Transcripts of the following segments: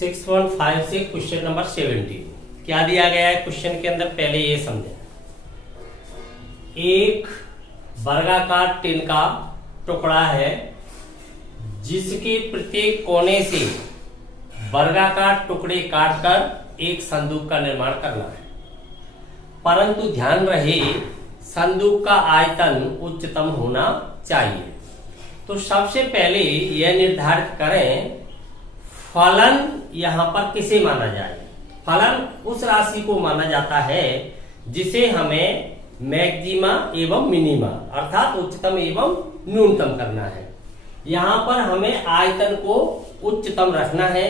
6.5 से question number 17 क्या दिया गया है क्वेश्चन के अंदर, पहले ये समझें। एक वर्गाकार टिन का टुकड़ा है जिसके प्रत्येक कोने से वर्गाकार टुकड़े काटकर एक संदूक का निर्माण करना है, परंतु ध्यान रहे संदूक का आयतन उच्चतम होना चाहिए। तो सबसे पहले यह निर्धारित करें फलन यहां पर किसे माना जाए। फलन उस राशि को माना जाता है जिसे हमें मैक्सिमा एवं मिनिमा अर्थात उच्चतम एवं न्यूनतम करना है। यहां पर हमें आयतन को उच्चतम रखना है,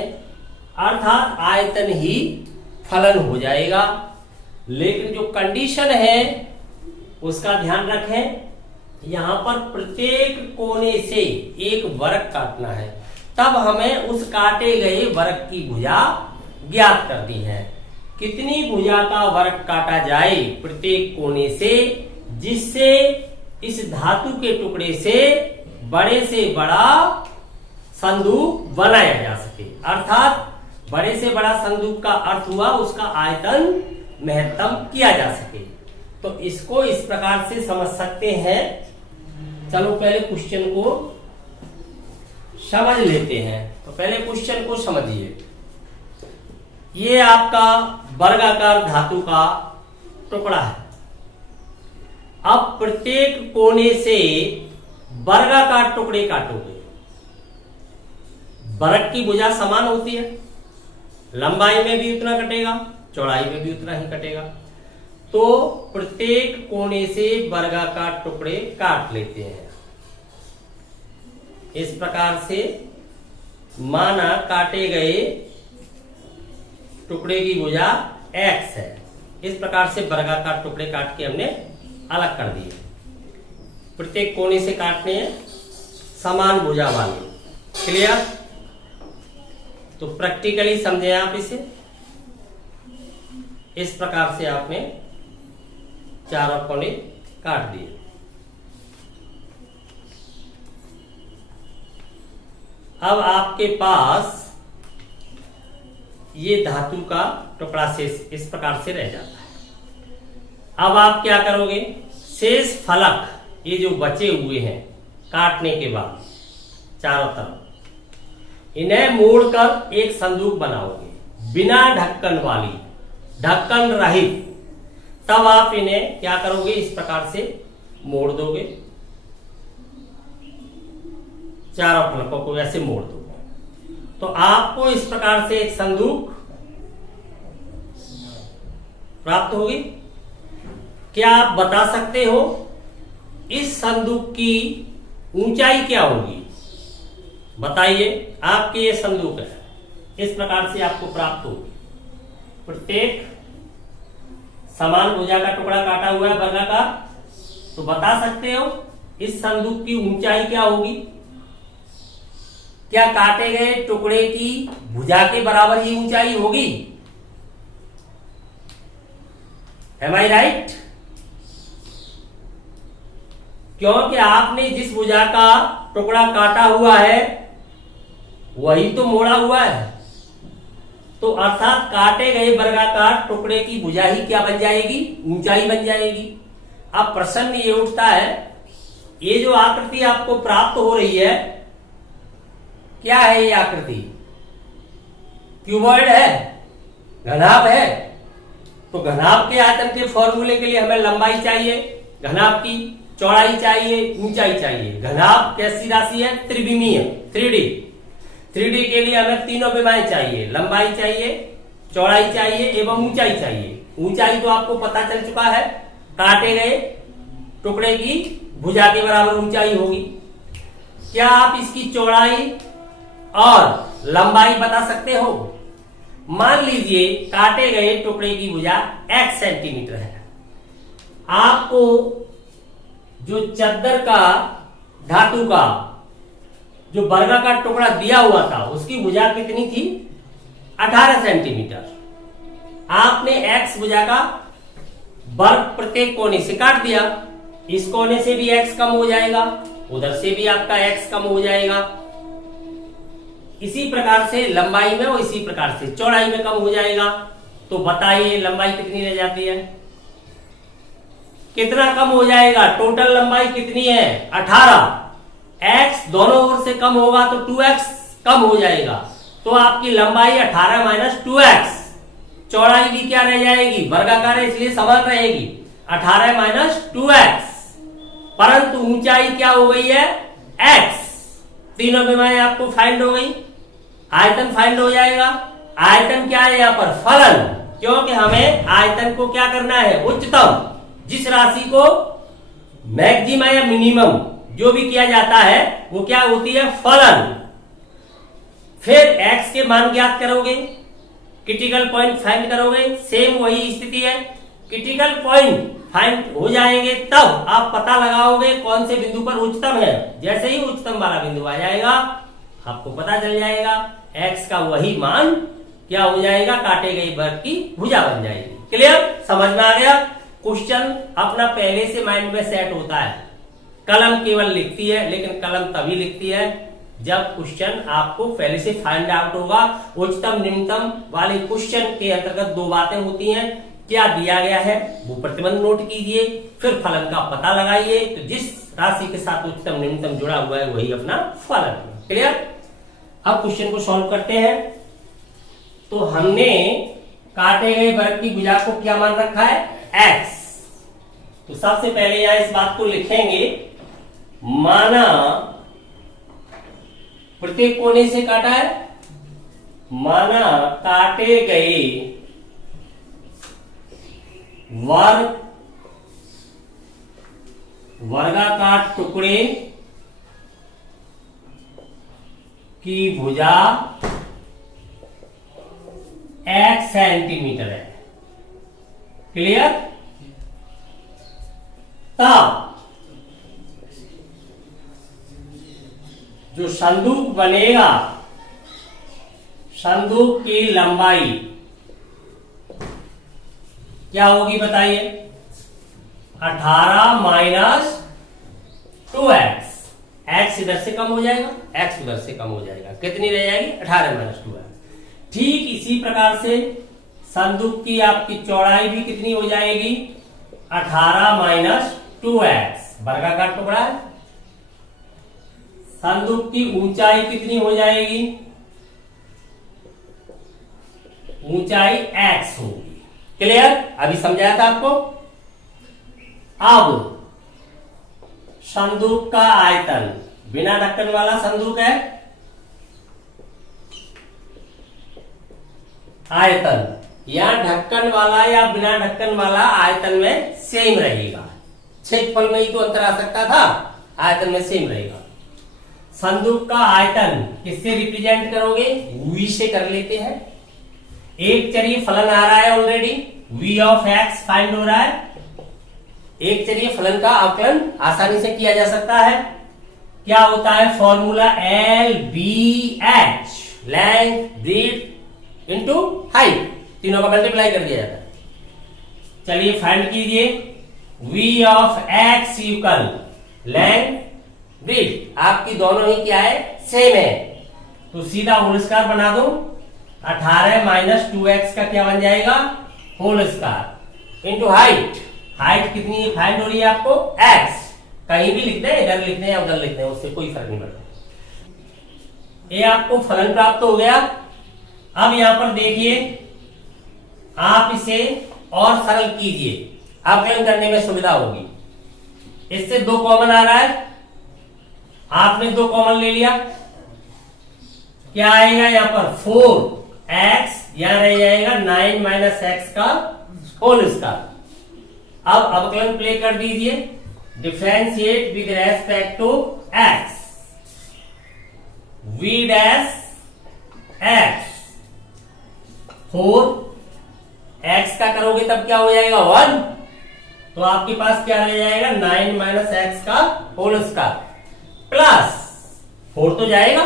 अर्थात आयतन ही फलन हो जाएगा। लेकिन जो कंडीशन है उसका ध्यान रखें, यहां पर प्रत्येक कोने से एक वर्ग काटना है, तब हमें उस काटे गए वर्ग की भुजा ज्ञात करनी है। कितनी भुजा का वर्ग काटा जाए प्रत्येक कोने से, जिससे इस धातु के टुकड़े से बड़ा संदूक बनाया जा सके। अर्थात बड़े से बड़ा संदूक का अर्थ हुआ उसका आयतन महत्तम किया जा सके। तो इसको इस प्रकार से समझ सकते हैं। चलो पहले क्वेश्चन को समझ लेते हैं। तो पहले क्वेश्चन को समझिए। ये आपका वर्गाकार धातु का टुकड़ा है। अब प्रत्येक कोने से वर्गाकार टुकड़े काटोगे। वर्ग की भुजा समान होती है, लंबाई में भी उतना कटेगा, चौड़ाई में भी उतना ही कटेगा। तो प्रत्येक कोने से वर्गाकार टुकड़े काट लेते हैं। इस प्रकार से माना काटे गए टुकड़े की भुजा x है। इस प्रकार से वर्गाकार टुकड़े काट के हमने अलग कर दिए। प्रत्येक कोने से काटने हैं समान भुजा वाले। क्लियर? तो प्रैक्टिकली समझे आप इसे। इस प्रकार से आपने चारों कोने काट दिए। अब आपके पास ये धातु का टुकड़ा शेष इस प्रकार से रह जाता है। अब आप क्या करोगे, शेष फलक ये जो बचे हुए हैं काटने के बाद चारों तरफ, इन्हें मोड़कर एक संदूक बनाओगे बिना ढक्कन वाली, ढक्कन रहित। तब आप इन्हें क्या करोगे, इस प्रकार से मोड़ दोगे। चारों फलकों को ऐसे मोड़ दोगे तो आपको इस प्रकार से एक संदूक प्राप्त होगी। क्या आप बता सकते हो इस संदूक की ऊंचाई क्या होगी? बताइए। आपके ये संदूक है, इस प्रकार से आपको प्राप्त होगी। प्रत्येक समान भुजा का टुकड़ा काटा हुआ है वर्गाकार, तो बता सकते हो इस संदूक की ऊंचाई क्या होगी? क्या काटे गए टुकड़े की भुजा के बराबर ही ऊंचाई होगी? Am I right? क्योंकि आपने जिस भुजा का टुकड़ा काटा हुआ है वही तो मोड़ा हुआ है। तो अर्थात काटे गए वर्गाकार टुकड़े की भुजा ही क्या बन जाएगी? ऊंचाई बन जाएगी। अब प्रश्न ये उठता है, ये जो आकृति आपको प्राप्त हो रही है क्या है? ये आकृति क्यूबॉइड है, घनाभ है। तो घनाभ के आयतन के फॉर्मूले के लिए हमें लंबाई चाहिए, घनाभ की चौड़ाई चाहिए, ऊंचाई चाहिए। घनाभ कैसी राशि है? त्रिविमीय, 3D। 3D के लिए हमें तीनों विमाएं चाहिए, लंबाई चाहिए, चौड़ाई चाहिए एवं ऊंचाई चाहिए। ऊंचाई तो आपको पता चल चुका है, काटे गए टुकड़े की भुजा के बराबर ऊंचाई होगी। क्या आप इसकी चौड़ाई और लंबाई बता सकते हो? मान लीजिए काटे गए टुकड़े की भुजा x सेंटीमीटर है। आपको जो चद्दर का धातु का जो वर्गाकार टुकड़ा दिया हुआ था उसकी भुजा कितनी थी? 18 सेंटीमीटर। आपने x भुजा का वर्ग प्रत्येक कोने से काट दिया। इस कोने से भी x कम हो जाएगा, उधर से भी आपका x कम हो जाएगा। इसी प्रकार से लंबाई में और इसी प्रकार से चौड़ाई में कम हो जाएगा। तो बताइए लंबाई कितनी रह जाती है, कितना कम हो जाएगा? टोटल लंबाई कितनी है? 18। x दोनों ओर से कम होगा तो 2x कम हो जाएगा। तो आपकी लंबाई 18 माइनस 2x, चौड़ाई भी क्या रह जाएगी? वर्गाकार है इसलिए समान रहेगी 18 माइनस 2x, परंतु ऊंचाई क्या हो गई है? x। तीनों विमाएं आपको फाइंड हो गई, आयतन फाइंड हो जाएगा। आयतन क्या है यहाँ पर? फलन, क्योंकि हमें आयतन को क्या करना है? उच्चतम। जिस राशि को मैक्सिमम या मिनिमम जो भी किया जाता है वो क्या होती है? फलन। फिर x के मान ज्ञात करोगे, क्रिटिकल पॉइंट फाइंड करोगे, सेम वही स्थिति है। क्रिटिकल पॉइंट फाइंड हो जाएंगे तब आप पता लगाओगे कौन से बिंदु पर उच्चतम है। जैसे ही उच्चतम वाला बिंदु आ जाएगा आपको पता चल जाएगा x का वही मान क्या हो जाएगा? काटे गए वर्ग की भुजा बन जाएगी। क्लियर? समझ में आ गया? क्वेश्चन अपना पहले से माइंड में सेट होता है। कलम केवल लिखती है, लेकिन कलम तभी लिखती है जब क्वेश्चन आपको पहले से फाइंड आउट होगा। उच्चतम निम्नतम वाले क्वेश्चन के अंतर्गत दो बातें होती हैं, क्या दिया गया है वो प्रतिबंध नोट कीजिए, फिर फलन का पता लगाइए। तो जिस राशि के साथ उच्चतम निम्नतम जुड़ा हुआ है वही अपना फलन। क्लियर? अब क्वेश्चन को सॉल्व करते हैं। तो हमने काटे गए वर्ग की भुजा को क्या मान रखा है? x। तो सबसे पहले यहां इस बात को लिखेंगे, माना प्रत्येक कोने से काटा है, माना काटे गए वर्गाकार टुकड़े की भुजा x सेंटीमीटर है। क्लियर? तब जो संदूक बनेगा, संदूक की लंबाई क्या होगी बताइए? 18 माइनस 2x। x इधर से कम हो जाएगा, x उधर से कम हो जाएगा, कितनी रह जाएगी? 18 माइनस 2x। ठीक इसी प्रकार से संदूक की आपकी चौड़ाई भी कितनी हो जाएगी? 18 माइनस 2x। वर्गाकार टुकड़ा है। संदूक की ऊंचाई कितनी हो जाएगी? ऊंचाई x होगी। क्लियर? अभी समझाया था आपको। अब संदूक का आयतन, बिना ढक्कन वाला संदूक है, आयतन या ढक्कन वाला या बिना ढक्कन वाला आयतन में सेम रहेगा। क्षेत्रफल में ही तो अंतर आ सकता था, आयतन में सेम रहेगा। संदूक का आयतन किससे रिप्रेजेंट करोगे? v से कर लेते हैं। एक चलिए फलन आ रहा है already, v of x find हो रहा है। एक चलिए फलन का आकलन आसानी से किया जा सकता है। क्या होता है formula? LBH, length, breadth into height, तीनों का मल्टीप्लाई कर दिया जाता है। चलिए फाइंड कीजिए। v of x equal length, breadth, आपकी दोनों ही क्या है? सेम है। तो सीधा होल स्क्वायर बना दो। 18 माइनस 2x का क्या बन जाएगा? Whole square into height. Height कितनी फाइंड हो रही है आपको? x। कहीं भी लिख दें, इधर लिख दें या उधर लिख दें, उससे कोई फर्क नहीं पड़ता। ये आपको फलन प्राप्त हो गया। अब यहां पर देखिए, आप इसे और सरल कीजिए, आकलन करने में सुविधा होगी। इससे 2 कॉमन आ रहा है, आपने 2 कॉमन ले लिया, क्या आएगा यहाँ पर? 4x, यहां रह जाएगा 9 माइनस x का होल स्क्वायर। अब अवकलन प्ले कर दीजिए, differentiate with respect to x, v dash x 4, x का करोगे तब क्या हो जाएगा? 1। तो आपके पास क्या रह जाएगा? 9 माइनस x का होल स्क्वायर प्लस 4 तो जाएगा।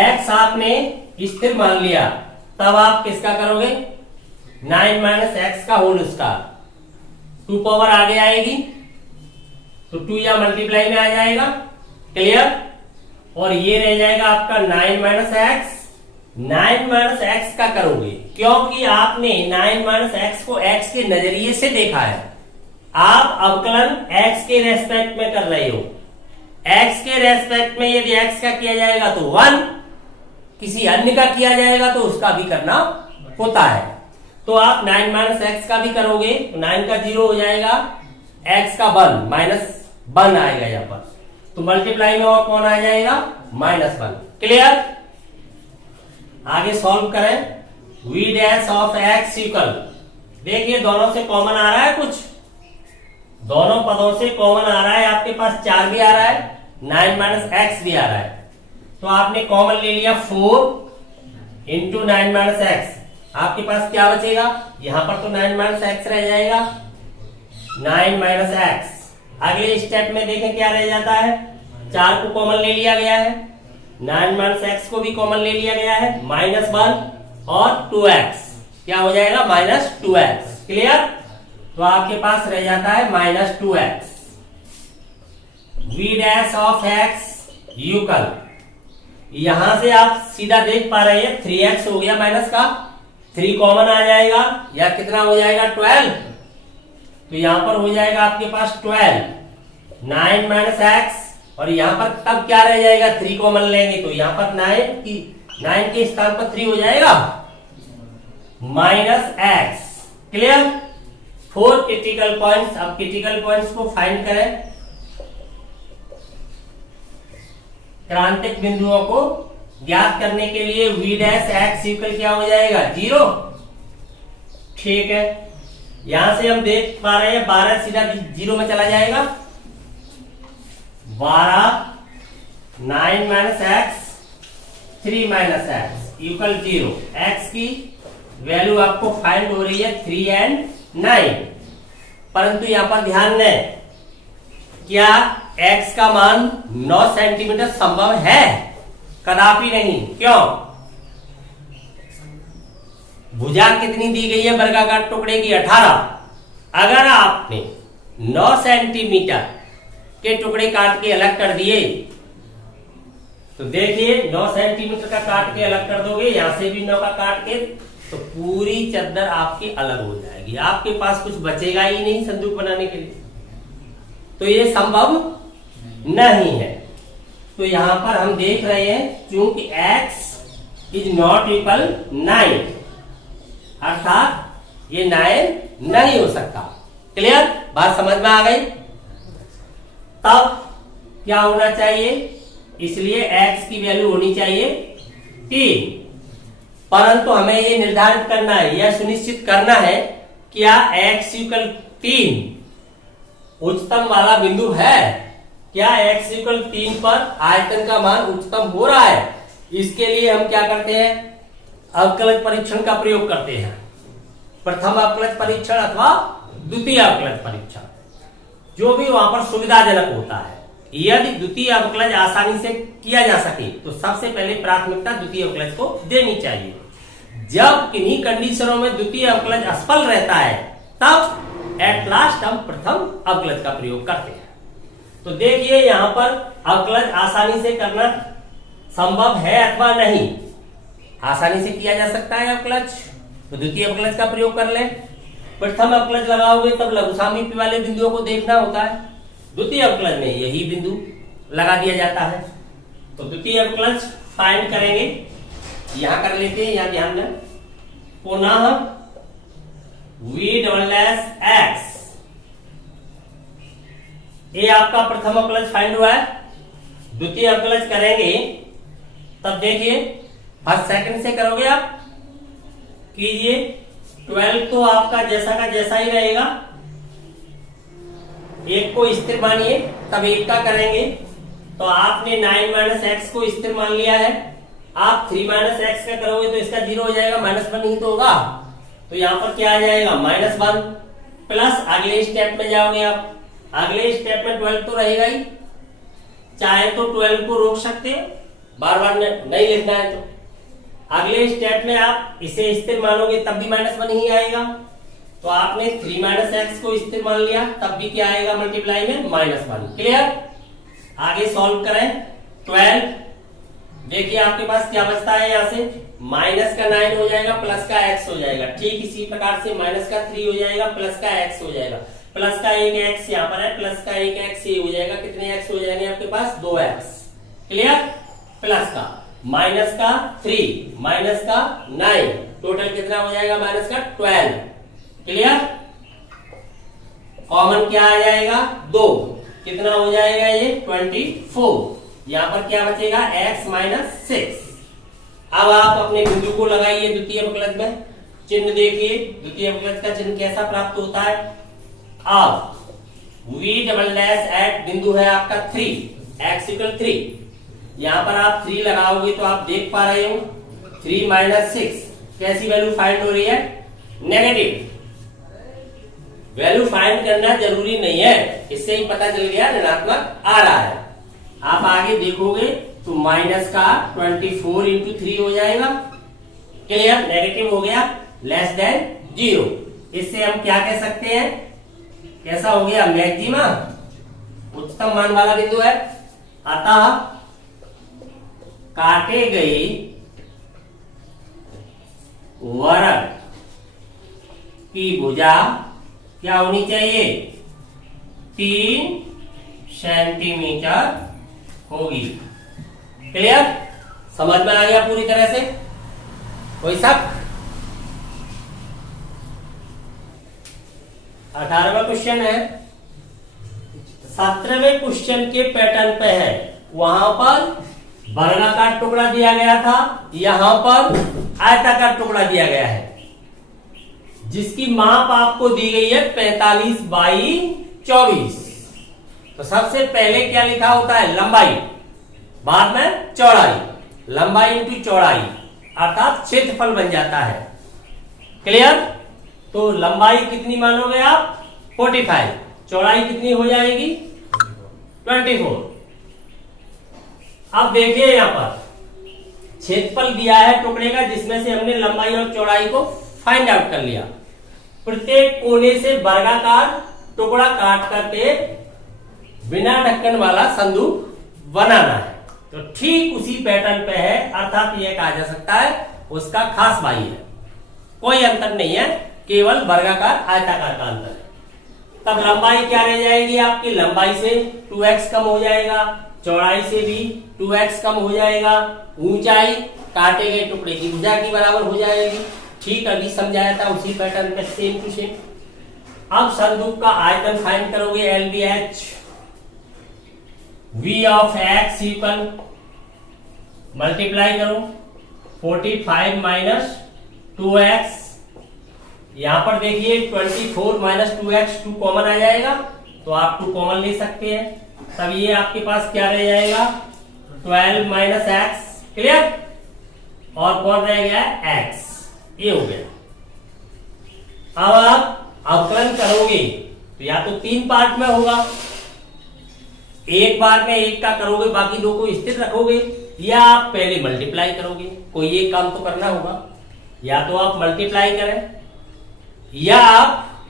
x आपने स्थिर मान लिया, तब आप किसका करोगे? 9 माइनस x का होल स्क्वायर, 2 पावर आगे आएगी तो 2 या मल्टीप्लाई में आ जाएगा। क्लियर? और ये रह जाएगा आपका 9 माइनस एक्स। 9 माइनस एक्स का करोगे क्योंकि आपने 9 माइनस एक्स को एक्स के नजरिए से देखा है। आप अवकलन एक्स के रेस्पेक्ट में कर रहे हो। एक्स के रेस्पेक्ट में यदि एक्स का किया जाएगा तो 1, किसी अन्य का किया जाएगा तो उसका भी करना होता है। तो आप 9 माइनस एक्स का भी करोगे तो 9 का 0 हो जाएगा, एक्स का 1 माइनस 1 आएगा यहाँ पर, तो मल्टीप्लाई में और कौन आ जाएगा -1। क्लियर। आगे सॉल्व करें। v dash of x equal, देखिए दोनों से कॉमन आ रहा है, कुछ दोनों पदों से कॉमन आ रहा है। आपके पास 4 भी आ रहा है, 9 माइनस एक्स भी आ रहा है, तो आपने कॉमन ले लिया 4 इंटू 9 माइनस एक्स। आपके पास क्या बचेगा, यहां पर तो 9 माइनस एक्स रह जाएगा, 9 माइनस एक्स। अगले स्टेप में देखें क्या रह जाता है, 4 को कॉमन ले लिया गया है, 9 माइनस एक्स को भी कॉमन ले लिया गया है, -1 और 2x, क्या हो जाएगा -2x। क्लियर। तो आपके पास रह जाता है -2x। v dash of x equal, यहां से आप सीधा देख पा रहे हैं 3x हो गया माइनस का, 3 कॉमन आ जाएगा या कितना हो जाएगा 12, तो यहां पर हो जाएगा आपके पास 12, 9 माइनस एक्स, और यहां पर तब क्या रह जाएगा, 3 कॉमन लेंगे तो यहां पर 9 के स्थान पर 3 हो जाएगा -x। क्लियर। 4 critical points. अब क्रिटिकल पॉइंट्स को फाइंड करें, क्रांतिक बिंदुओं को ज्ञात करने के लिए v डैश एक्स इक्वल क्या हो जाएगा 0। ठीक है, यहां से हम देख पा रहे हैं 12 सीधा 0 में चला जाएगा, 12 9 minus x 3 minus x equal 0। X की वैल्यू आपको फाइंड हो रही है 3 एंड 9, परंतु यहां पर ध्यान दें, क्या x का मान 9 सेंटीमीटर संभव है? कदापि नहीं। क्यों? भुजा कितनी दी गई है वर्गाकार टुकड़े की 18। अगर आपने 9 सेंटीमीटर के टुकड़े काट के अलग कर दिए तो देखिए 9 सेंटीमीटर का काट के अलग कर दोगे, यहां से भी 9 का काट के, तो पूरी चद्दर आपकी अलग हो जाएगी, आपके पास कुछ बचेगा ही नहीं संदूक बनाने के लिए, तो ये संभव नहीं है। तो यहां पर हम देख रहे हैं क्योंकि x इज नॉट इक्वल 9, अर्थात ये 9 नहीं हो सकता। क्लियर, बात समझ में आ गई। तब क्या होना चाहिए, इसलिए x की वैल्यू होनी चाहिए 3, परंतु हमें ये निर्धारित करना है, यह सुनिश्चित करना है क्या x इक्वल 3 उच्चतम वाला बिंदु है, क्या x इक्वल 3 पर आयतन का मान उच्चतम हो रहा है। इसके लिए हम क्या करते हैं, अवकलज परीक्षण का प्रयोग करते हैं, प्रथम अवकलज परीक्षण अथवा द्वितीय अवकलज परीक्षण, जो भी वहां पर सुविधाजनक होता है। यदि द्वितीय अवकलज आसानी से किया जा सके तो सबसे पहले प्राथमिकता द्वितीय अवकलज को देनी चाहिए। जब किन्हीं कंडीशनों में द्वितीय अवकलज असफल रहता है तब एट लास्ट हम प्रथम अवकलज का प्रयोग करते हैं। तो देखिए यहां पर अवकलज आसानी से करना संभव है अथवा नहीं, आसानी से किया जा सकता है अवकलज, तो द्वितीय अवकलज का प्रयोग कर लें। प्रथम अवकलज लगाओगे तब लघुसामीप्य वाले बिंदुओं को देखना होता है, द्वितीय अवकलज में यही बिंदु लगा दिया जाता है। तो द्वितीय अवकलज फाइंड करेंगे, यहां कर लेते हैं, यहां ध्यान दें। पुनः v डबल डैश x, ये आपका प्रथम अवकलज फाइंड हुआ है। द्वितीय अवकलज करेंगे तब देखिए फर्स्ट सेकंड से करोगे आप, कीजिए 12 तो आपका जैसा का जैसा ही रहेगा, एक को स्थिर मानिए तब एक का करेंगे, तो आपने 9 माइनस एक्स को स्थिर मान लिया है, आप 3 माइनस एक्स का करोगे तो इसका 0 हो जाएगा, -1 ही तो होगा, तो यहां पर क्या आ जाएगा -1 प्लस अगले स्टेप में जाओगे आप, अगले स्टेप में 12 तो रहेगा ही, चाहे तो 12 को रोक सकते हो, बार बार नहीं लिखना है, तो अगले स्टेप में आप इसे स्थिर मानोगे तब भी -1 ही आएगा, तो आपने 3 माइनस एक्स को स्थिर मान लिया तब भी क्या आएगा मल्टीप्लाई में -1। क्लियर। आगे सॉल्व करें, 12 देखिए आपके पास क्या बचता है, यहाँ से माइनस का 9 हो जाएगा, प्लस का x हो जाएगा। ठीक इसी प्रकार से माइनस का 3 हो जाएगा, प्लस का x हो जाएगा। प्लस का एक x यहाँ पर है, प्लस का एक x ये हो जाएगा। कितने x हो जाएंगे आपके पास, 2x। क्लियर। प्लस का माइनस का 3 माइनस का 9, टोटल कितना हो जाएगा, माइनस का 12। क्लियर। कॉमन क्या आ जाएगा, 2, कितना हो जाएगा ये 24। यहाँ पर क्या बचेगा, x माइनस 6। अब आप अपने बिंदु को लगाइए द्वितीय अवकलज में, चिन्ह देखिए, द्वितीय अवकलज का चिन्ह कैसा प्राप्त होता है। अब v डबल डैश एट बिंदु है आपका 3, x इक्वल 3। यहाँ पर आप 3 लगाओगे तो आप देख पा रहे हो 3 माइनस 6 कैसी वैल्यू फाइंड हो रही है, नेगेटिव। वैल्यू फाइंड करना जरूरी नहीं है, इससे ही पता चल गया ऋणात्मक आ रहा है। आप आगे देखोगे तो माइनस का 24 इंटू 3 हो जाएगा। क्लियर। नेगेटिव हो गया, लेस देन 0। इससे हम क्या कह सकते हैं, कैसा हो गया, मैक्सिमा, उच्चतम मान वाला बिंदु है। अतः काटे गए वृत्त की भुजा क्या होनी चाहिए, 3 सेंटीमीटर होगी। क्लियर। समझ में आ गया पूरी तरह से, कोई शक। 18वां क्वेश्चन है, 17वें क्वेश्चन के पैटर्न पे है। वहां पर वर्गाकार टुकड़ा दिया गया था, यहां पर आयताकार टुकड़ा दिया गया है, जिसकी माप आपको दी गई है 45 बाई 24। तो सबसे पहले क्या लिखा होता है, लंबाई, बाद में चौड़ाई। लंबाई इंटू चौड़ाई अर्थात क्षेत्रफल बन जाता है। क्लियर। तो लंबाई कितनी मानोगे आप, 45। चौड़ाई कितनी हो जाएगी, 24। अब देखिए यहाँ पर क्षेत्रफल दिया है टुकड़े का, जिसमें से हमने लंबाई और चौड़ाई को फाइंड आउट कर लिया। प्रत्येक कोने से वर्गाकार टुकड़ा काट करके बिना ढक्कन वाला संदूक बनाना है। तो ठीक उसी पैटर्न पे है, अर्थात यह कहा जा सकता है उसका खास भाई है। कोई अंतर नहीं है, केवल वर्गाकार आयताकार का अंतर है। तब लंबाई क्या रह जाएगी आपकी, लंबाई से 2x कम हो जाएगा, चौड़ाई से भी 2x कम हो जाएगा, ऊंचाई काटे गए टुकड़े की भुजा की बराबर हो जाएगी। ठीक अभी समझाया था उसी पैटर्न पे, सेम टू सेम। अब संदूक का आयतन फाइंड करोगे, LBH v of x equal multiply करो 45 माइनस 2x। यहां पर देखिए 24 माइनस 2x 2 कॉमन आ जाएगा, तो आप 2 कॉमन ले सकते हैं। तब ये आपके पास क्या रह जाएगा, 12 माइनस x। क्लियर। और कौन रह गया, x। ये हो गया। अब आप अवकलन करोगे तो या तो 3 पार्ट में होगा, एक बार में एक का करोगे, बाकी 2 को स्थिर रखोगे, या आप पहले मल्टीप्लाई करोगे। कोई एक काम तो करना होगा, या तो आप मल्टीप्लाई करें या आप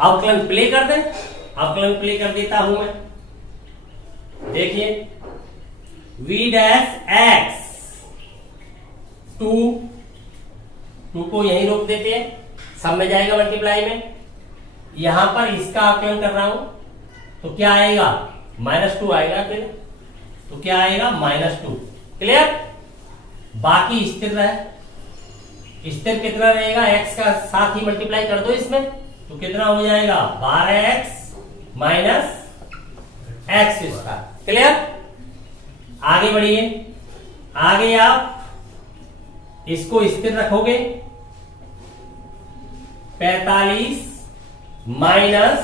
अवकलन प्ले कर दें। अवकलन प्ले कर देता हूं मैं, देखिए v डैश x 2 को यहीं रोक देते हैं, सब में जाएगा मल्टीप्लाई में। यहां पर इसका अवकलन कर रहा हूं तो क्या आएगा, -2 आएगा। फिर तो क्या आएगा, -2। क्लियर। बाकी स्थिर रहे, स्थिर कितना रहेगा, x का साथ ही मल्टीप्लाई कर दो इसमें, तो कितना हो जाएगा, 12x minus x square. Clear. आगे बढ़िए, आगे आप इसको स्थिर रखोगे, 45 माइनस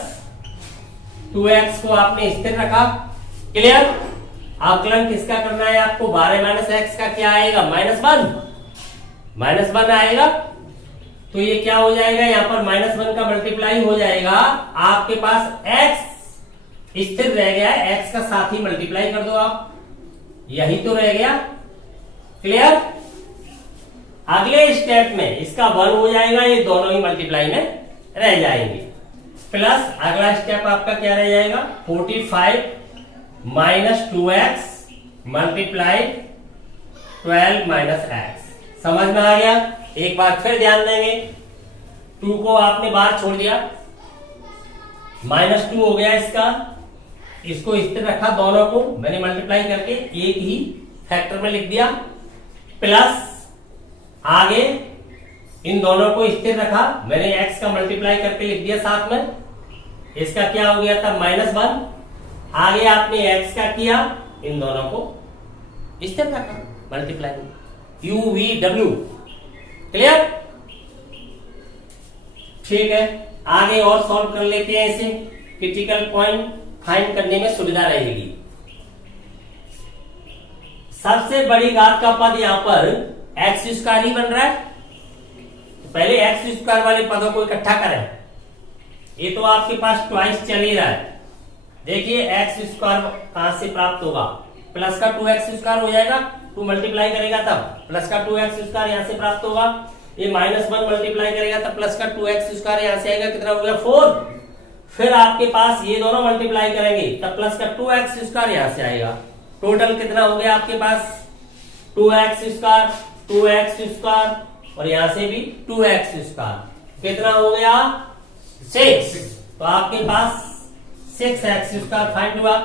2x को आपने स्थिर रखा। क्लियर। आकलन किसका करना है आपको, 12 माइनस x का क्या आएगा, -1 आएगा। तो ये क्या हो जाएगा, यहां पर -1 का मल्टीप्लाई हो जाएगा। आपके पास x स्थिर रह गया है, x का साथ ही मल्टीप्लाई कर दो आप, यही तो रह गया। क्लियर। अगले स्टेप में इसका 1 हो जाएगा, ये दोनों ही मल्टीप्लाई में रह जाएंगे। प्लस अगला स्टेप आपका क्या रह जाएगा, 45 minus 2x multiply 12 minus x. समझ में आ गया? एक बार फिर ध्यान देंगे, 2 को आपने बाहर छोड़ दिया, -2 हो गया इसका, इसको स्थिर रखा, दोनों को मैंने मल्टीप्लाई करके एक ही फैक्टर में लिख दिया, प्लस आगे इन दोनों को स्थिर रखा, मैंने x का मल्टीप्लाई करके लिख दिया साथ में, इसका क्या हो गया था -1, आगे आपने x का किया, इन दोनों को स्थिर रखा multiply, u v w। Clear? ठीक है, आगे और सॉल्व कर लेते हैं इसे, क्रिटिकल पॉइंट फाइंड करने में सुविधा रहेगी। सबसे बड़ी घात का पद यहां पर एक्स स्क्वायर ही बन रहा है, तो पहले एक्स स्क्वायर वाले पदों को इकट्ठा करें। ये तो आपके पास ट्वाइस चल ही रहा है। देखिए एक्स स्क्वायर कहां से प्राप्त होगा, प्लस का 2x स्क्वायर हो जाएगा, 2 मल्टीप्लाई करेगा तब प्लस का 2x स्क्वायर यहां से प्राप्त होगा, ये -1 मल्टीप्लाई करेगा तब प्लस का 2x स्क्वायर यहां से आएगा, कितना हो गया 4। फिर आपके पास ये दोनों मल्टीप्लाई करेंगे तब प्लस का 2x स्क्वायर यहां से आएगा, टोटल कितना हो गया आपके पास 2x स्क्वायर, 2x स्क्वायर और यहां से भी 2x स्क्वायर, कितना हो गया 6। तो आपके पास 6x स्क्वायर फाइंड हुआ।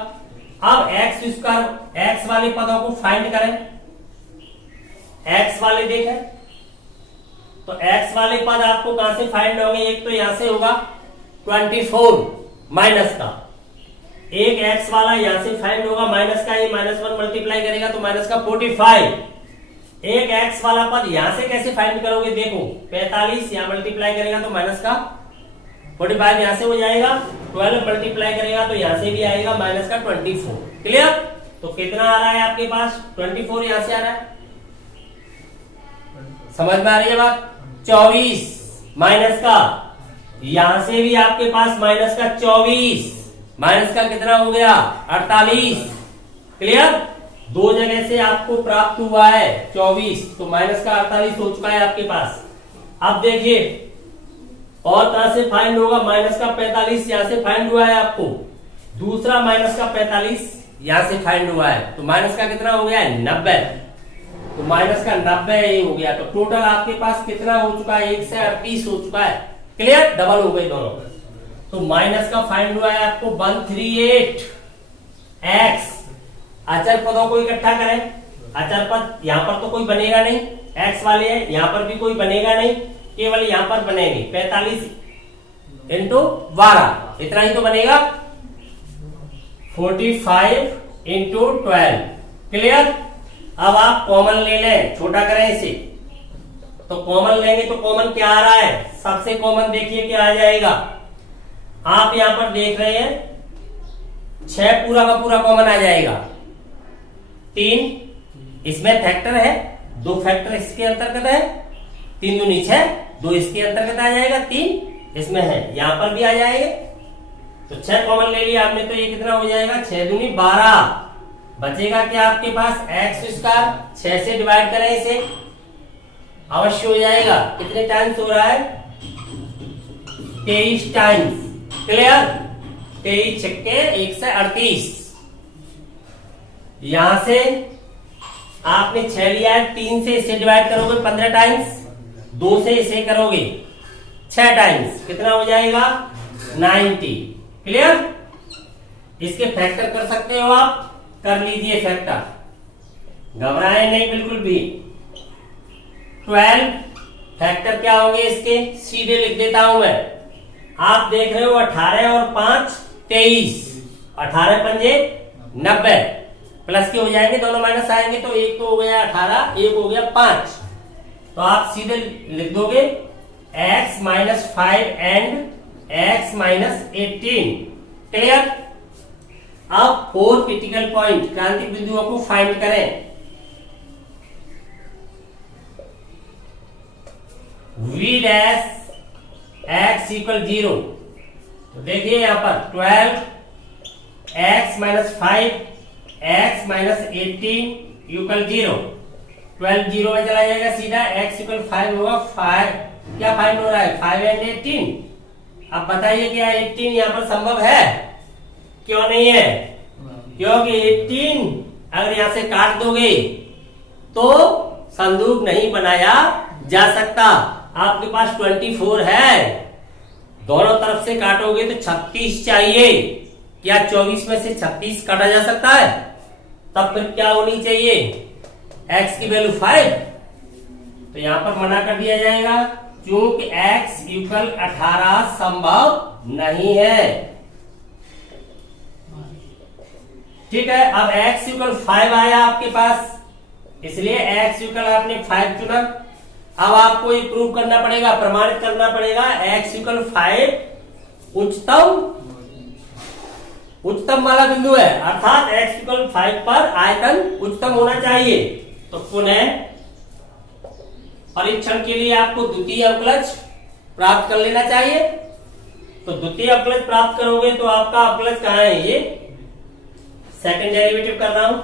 अब x स्क्वायर x वाले पदों को फाइंड करें, x वाले देखें तो x वाले पद आपको कहां से फाइंड होंगे, एक तो यहां से होगा 24 माइनस का, एक x वाला यहां से फाइंड होगा माइनस का, ये -1 मल्टीप्लाई करेगा तो माइनस का 45, एक x वाला पद यहां से कैसे फाइंड करोगे, देखो 45 यहां मल्टीप्लाई करेगा तो माइनस का 45 यहां से हो जाएगा, 12 मल्टीप्लाई करेगा तो यहां से भी आएगा माइनस का 24। क्लियर? तो कितना आ रहा है आपके पास 24 यहां से आ रहा है, समझ में आ रही है बात? 24 माइनस का यहां से भी आपके पास माइनस का 24, माइनस का कितना हो गया 48। क्लियर? दो जगह से आपको प्राप्त हुआ है 24, तो माइनस का 48 हो चुका है आपके पास। अब देखिए और कहां से फाइंड होगा, माइनस का 45 यहां से फाइंड हुआ है आपको, दूसरा माइनस का 45 यहां से फाइंड हुआ है, तो माइनस का कितना हो गया 90, तो माइनस का 90 ये हो गया, तो टोटल आपके पास कितना हो चुका है 1 से 38 हो चुका है। क्लियर? डबल हो गई दोनों, तो माइनस का फाइंड हुआ है आपको 138 x। अचर पदों को इकट्ठा करें, अचर पद यहां पर तो कोई बनेगा नहीं, x वाले हैं, यहां पर भी कोई बनेगा नहीं, केवल यहां पर बनेंगे 45 इंटू 12, इतना ही तो बनेगा, 45 इंटू 12। क्लियर? अब आप कॉमन ले लें, छोटा करें इसे, तो कॉमन लेंगे तो कॉमन क्या आ रहा है, सबसे कॉमन देखिए क्या आ जाएगा, आप यहां पर देख रहे हैं 6 पूरा का पूरा कॉमन आ जाएगा, 3 इसमें फैक्टर है, 2 फैक्टर इसके अंतर्गत है, 3 दूनी 6, 2 इसके अंतर्गत आ जाएगा, 3 इसमें है, यहां पर भी आ जाएंगे, तो 6 कॉमन ले लिया आपने, तो ये कितना हो जाएगा 6 दूनी 12, बचेगा क्या आपके पास एक्स स्क्वायर, 6 से डिवाइड करें इसे, अवश्य हो जाएगा, कितने टाइम्स हो रहा है 23 टाइम्स। क्लियर? 23 छक्के 138, यहां से आपने 6 लिया है, 3 से इसे डिवाइड करोगे 15 टाइम्स, 2 से इसे करोगे 6 टाइम्स, कितना हो जाएगा 90। क्लियर? इसके फैक्टर कर सकते हो आप, कर लीजिए फैक्टर, घबराए नहीं बिल्कुल भी। 12 फैक्टर क्या होंगे इसके, सीधे लिख देता हूं मैं, आप देख रहे हो 18 और 5 23, 18 पंजे 90, प्लस के हो जाएंगे, दोनों माइनस आएंगे, तो एक तो हो गया 18, एक हो गया 5, तो आप सीधे लिख दोगे x minus 5 and x minus 18। Clear? अब 4 क्रिटिकल पॉइंट क्रांतिक बिंदुओं को फाइंड करें। v डैश x इक्वल 0, तो देखिए यहां पर 12 x minus 5 x minus 18 equal 0, 12 0 में चला जाएगा सीधा, x इक्वल 5 होगा, 5 क्या फाइंड हो रहा है 5 एंड 18। अब बताइए क्या 18 यहां पर संभव है, क्यों नहीं है, क्योंकि 18 अगर यहां से काट दोगे तो तो संदूक नहीं बनाया जा सकता। आपके पास 24 है, दोनों तरफ से काटोगे तो 36 चाहिए। क्या 24 में से 36 काटा जा सकता है? तब फिर क्या होनी चाहिए? x की वैल्यू 5, तो यहां पर मना कर दिया जाएगा क्योंकि x इक्वल 18 संभव नहीं है। ठीक है, अब x इक्वल 5 आया आपके पास, इसलिए x इक्वल आपने 5 चुना। अब आपको ये प्रूव करना पड़ेगा, प्रमाणित करना पड़ेगा x इक्वल 5 उच्चतम वाला बिंदु है, अर्थात x इक्वल 5 पर आयतन उच्चतम होना चाहिए। तो पुनः परीक्षण के लिए आपको द्वितीय अवकलज प्राप्त कर लेना चाहिए। तो द्वितीय अवकलज प्राप्त करोगे तो आपका अवकलज कहां है? ये सेकंड डेरिवेटिव कर रहा हूं,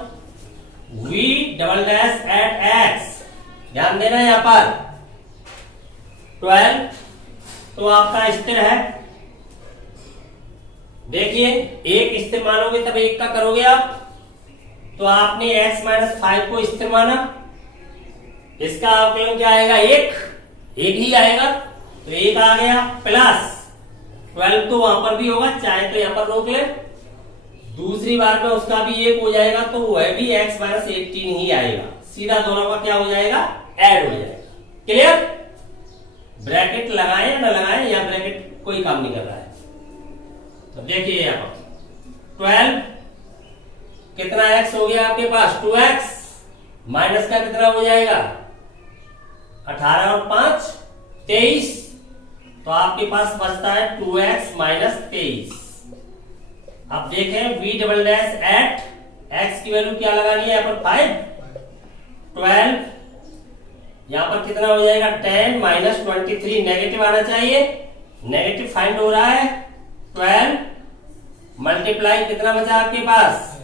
v double dash at x, ध्यान देना यहां पर 12 तो आपका स्थिर है। देखिए एक स्थिर मानोगे तब एक का करोगे आप, तो आपने x माइनस 5 को स्थिर माना, इसका अवकलन क्या आएगा? एक ही आएगा, तो एक आ गया प्लस 12 तो वहां पर भी होगा, चाहे तो यहां पर रोक ले, दूसरी बार में उसका भी एक हो जाएगा, तो वह भी x माइनस 18 ही आएगा। सीधा दोनों का क्या हो जाएगा? ऐड हो जाएगा। क्लियर? ब्रैकेट लगाएं या ना लगाएं, या ब्रैकेट कोई काम नहीं कर रहा है। तो देखिए यहां पर 12 कितना x हो गया आपके पास? 2x, माइनस का कितना हो जाएगा? 18 और 5 23, तो आपके पास बचता है 2x माइनस 23। अब देखें v double dash at x की वैल्यू क्या लगानी है यहाँ पर? 5 12, यहां पर कितना हो जाएगा? 10 माइनस 23, नेगेटिव आना चाहिए, नेगेटिव फाइंड हो रहा है। 12 मल्टीप्लाई कितना बचा आपके पास?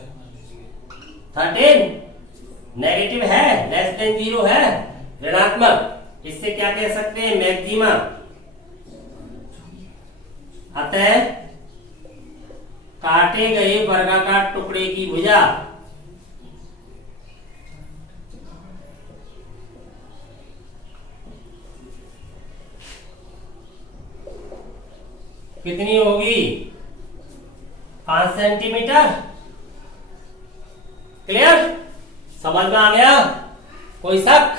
13, नेगेटिव है, लेस देन 0 है, ऋणात्मक, इससे क्या कह सकते हैं? मैक्सिमा। अतः काटे गए वर्गाकार टुकड़े की भुजा कितनी होगी? 5 सेंटीमीटर। क्लियर? समझ में आ गया? कोई शक?